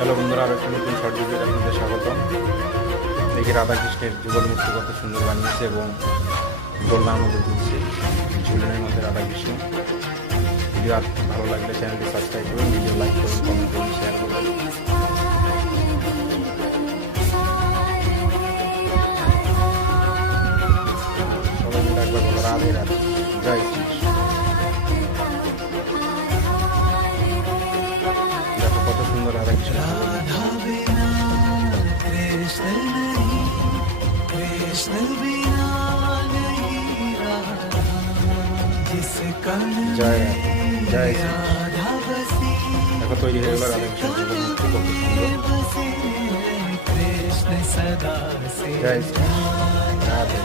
Hello বন্ধুরা, আরও একটি নতুন শর্ট ভিডিওতে আপনাদের স্বাগতম। দেখি রাধাকৃষ্ণের যুগল মূর্তি কত সুন্দর বানিয়েছে এবং দোলনার মধ্যে ঘুরছে, ঝুলনের মধ্যে রাধাকৃষ্ণ। ভিডিও ভালো লাগলে চ্যানেলটি সাবস্ক্রাইব করুন, ভিডিও লাইক করুন, কমেন্ট করুন, শেয়ার করুন। সবাই মিলে একবার বলো রাধে রাধে, জয় শ্রীকৃষ্ণ। দেখো কত সুন্দর রাধাকৃষ্ণ। জয় রাধে, জয় শ্রীকৃষ্ণ। দেখো তৈরি হয়ে গেল রাধাকৃষ্ণ যুগল মূর্তি, কত সুন্দর। জয় শ্রীকৃষ্ণ, রাধে।